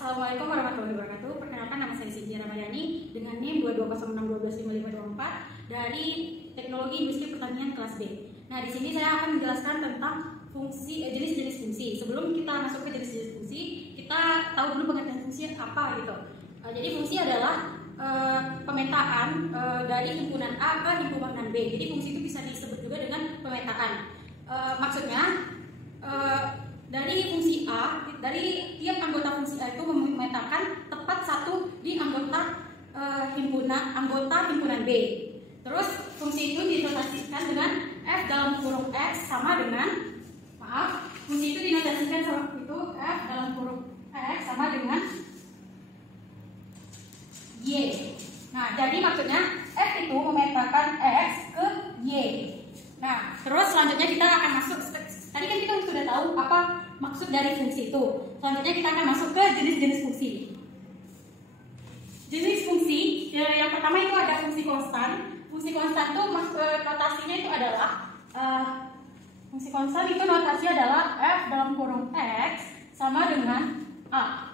Assalamualaikum warahmatullahi wabarakatuh. Perkenalkan, nama saya Cynthia Ramadhani dengan NIM 2206125524 dari Teknologi Industri Pertanian kelas B. Nah, di sini saya akan menjelaskan tentang jenis-jenis fungsi. Sebelum kita masuk ke jenis-jenis fungsi, kita tahu dulu pengertian fungsi apa gitu. Jadi fungsi adalah pemetaan dari himpunan A ke himpunan B. Jadi fungsi itu bisa disebut juga dengan pemetaan. Maksudnya dari fungsi A, dari tiap anggota fungsi A itu memetakan tepat satu di anggota himpunan B. Terus fungsi itu dinotasikan dengan F dalam kurung X sama dengan fungsi itu dinotasikan sama itu F dalam kurung X sama dengan Y. Nah, jadi maksudnya F itu memetakan X ke Y. Nah, terus selanjutnya kita akan masuk. Tadi kan kita sudah tahu apa maksud dari fungsi itu. Selanjutnya kita akan masuk ke jenis-jenis fungsi. Jenis fungsi yang pertama itu ada fungsi konstan. Fungsi konstan itu notasinya itu adalah fungsi konstan itu notasi adalah F dalam kurung X sama dengan A.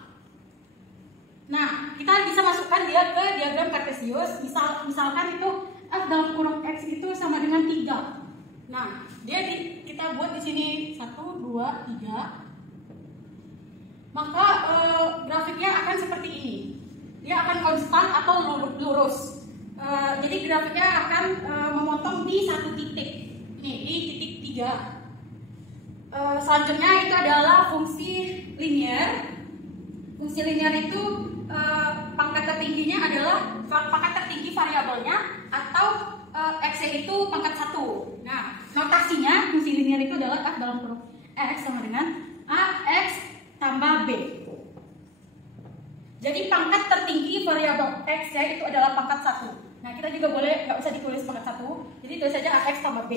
Nah, kita bisa masukkan dia ke diagram Kartesius. Misalkan itu F dalam kurung X itu sama dengan 3. Nah, kita buat di sini 1, 2, 3. Maka grafiknya akan seperti ini. Dia akan konstan atau lurus. Jadi grafiknya akan memotong di satu titik. Ini di titik 3. Selanjutnya itu adalah fungsi linear. Fungsi linear itu pangkat tertingginya adalah pangkat tertinggi variabelnya atau X itu pangkat 1. Nah, notasinya fungsi linear itu adalah F dalam kurung X sama dengan AX tambah B. Jadi pangkat tertinggi variabel X ya itu adalah pangkat 1. Nah, kita juga boleh nggak usah ditulis pangkat 1. Jadi tulis saja AX tambah B.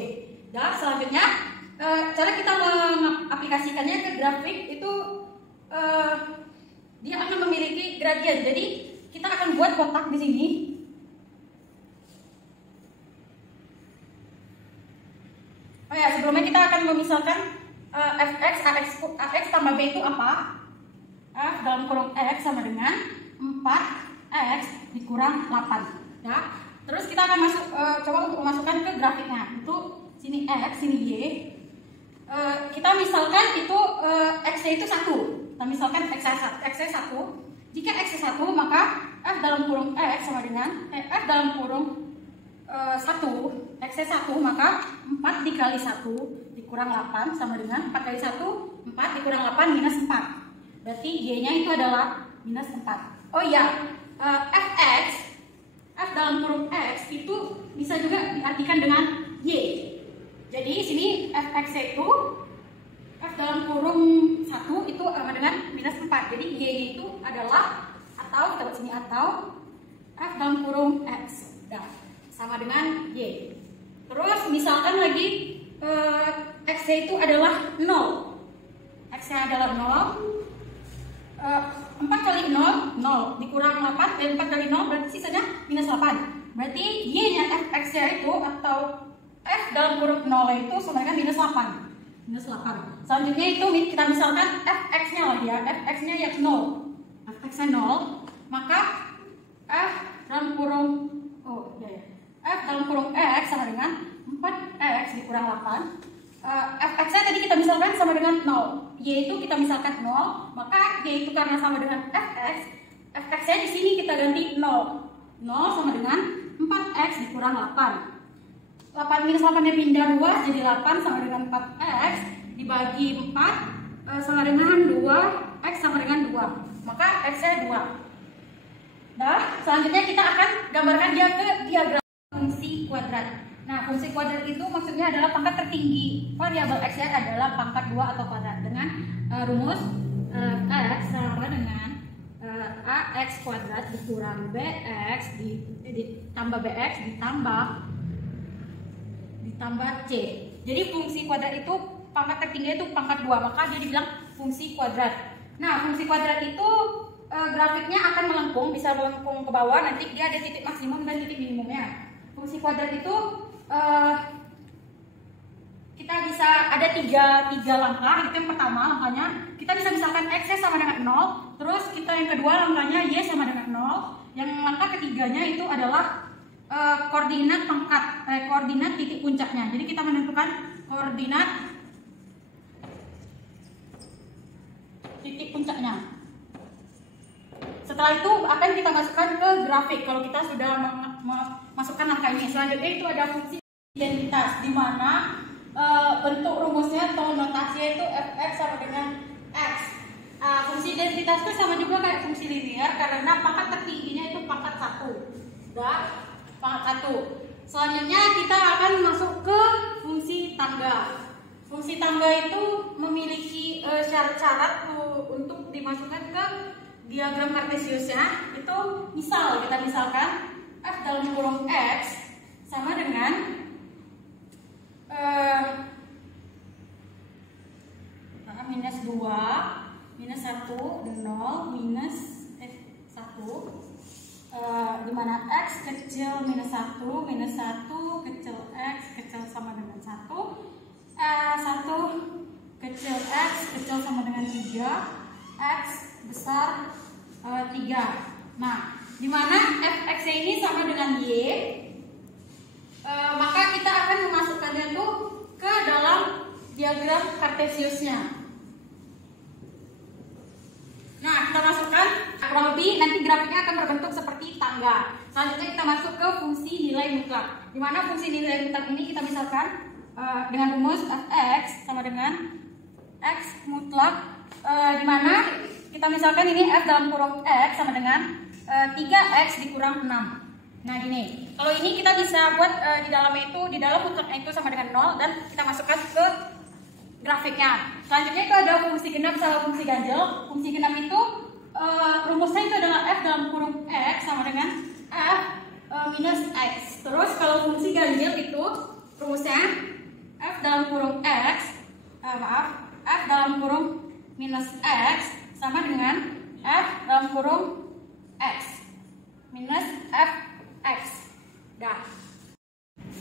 Dan selanjutnya cara kita mengaplikasikannya ke grafik itu dia akan memiliki gradien. Jadi kita akan buat kotak di sini. Oh ya, sebelumnya kita akan memisalkan AX tambah B itu apa? F dalam kurung X sama dengan 4X dikurang 8 ya. Terus kita akan coba untuk memasukkan ke grafiknya. Itu sini X, sini Y. Kita misalkan itu X-nya itu 1. Kita misalkan X-nya 1. Jika X-nya 1, maka F dalam kurung X sama dengan F dalam kurung 1, X-nya 1, maka 4 dikali 1 dikurang 8 sama dengan 4 kali 1, 4 dikurang 8 minus 4. Berarti Y-nya itu adalah minus 4. Oh iya, F dalam kurung X itu bisa juga diartikan dengan Y. Jadi sini Fx itu F dalam kurung 1 itu sama dengan minus 4. Jadi Y itu adalah atau kita buat sini atau F dalam kurung X. Nah, sama dengan Y. Terus misalkan lagi X-nya itu adalah 0. X-nya adalah 0. 4 kali 0, 0 dikurang 8 dan 4 kali 0 berarti sisanya minus 8. Berarti Y-nya Fx-nya itu atau F dalam kurung 0 itu sama dengan minus 8. Minus 8. Selanjutnya itu kita misalkan Fx-nya lagi ya. Fx-nya yang 0. Fx-nya 0, maka F dalam kurung F dalam kurung X sama dengan 4X dikurang 8. Fx-nya tadi kita misalkan sama dengan 0. Y itu kita misalkan 0, maka Y itu karena sama dengan Fx, Fx-nya di sini kita ganti 0. 0 sama dengan 4X dikurang 8. 8 minus 8-nya pindah 2 jadi 8 sama dengan 4X dibagi 4 sama dengan 2X sama dengan 2. Maka X-nya 2. Nah, selanjutnya kita akan gambarkan dia ke diagram fungsi kuadrat. Nah, fungsi kuadrat itu maksudnya adalah pangkat tertinggi variabel X-nya adalah pangkat 2 atau kuadrat dengan rumus X sama dengan AX kuadrat dikurang BX ditambah BX ditambah C. Jadi fungsi kuadrat itu pangkat tertinggi itu pangkat 2, maka dia dibilang fungsi kuadrat. Nah, fungsi kuadrat itu grafiknya akan melengkung, bisa melengkung ke bawah, nanti dia ada titik maksimum dan titik minimumnya. Fungsi kuadrat itu kita bisa ada tiga langkah. Itu yang pertama, langkahnya kita kita bisa misalkan X sama dengan 0, terus kita yang kedua langkahnya Y sama dengan 0, yang langkah ketiganya itu adalah koordinat koordinat titik puncaknya. Jadi kita menentukan koordinat titik puncaknya. Setelah itu akan kita masukkan ke grafik kalau kita sudah memasukkan angka ini. Selanjutnya itu ada fungsi identitas, di mana bentuk rumusnya atau notasinya itu fx sama dengan x. Fungsi identitas itu sama juga kayak fungsi linear karena pangkat tertingginya itu pangkat 1. Pangkat 1. Selanjutnya kita akan masuk ke fungsi tangga. Fungsi tangga itu memiliki syarat-syarat untuk dimasukkan ke diagram kartesiusnya. Itu misal kita misalkan f dalam kurung x sama dengan minus 2, minus 1, 0, minus 1, di mana x kecil minus 1, minus 1 kecil x kecil sama dengan 1, 1 kecil x kecil sama dengan 3, x besar 3. Nah, di mana fx ini sama dengan y, maka kita akan memasukkannya itu ke dalam diagram kartesiusnya. Nah, kita masukkan kurang lebih nanti grafiknya akan berbentuk seperti tangga. Selanjutnya kita masuk ke fungsi nilai mutlak. Di mana fungsi nilai mutlak ini kita misalkan dengan rumus fx sama dengan x mutlak, di mana kita misalkan ini f dalam kurung x sama dengan 3x dikurang 6. Nah gini, kalau ini kita bisa buat di dalamnya itu, di dalam mutlaknya itu sama dengan 0 dan kita masukkan ke grafiknya. Selanjutnya itu ada fungsi genap sama fungsi ganjil. Fungsi genap itu rumusnya itu adalah f dalam kurung x sama dengan f minus x. Terus kalau fungsi ganjil itu rumusnya f dalam kurung x, f dalam kurung minus x sama dengan f dalam kurung x minus f x.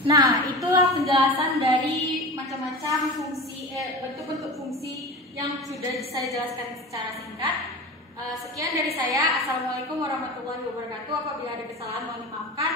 Nah, itulah penjelasan dari macam-macam fungsi, bentuk-bentuk fungsi yang sudah bisa dijelaskan secara singkat. Sekian dari saya. Assalamualaikum warahmatullahi wabarakatuh. Apabila ada kesalahan mohon dimaafkan.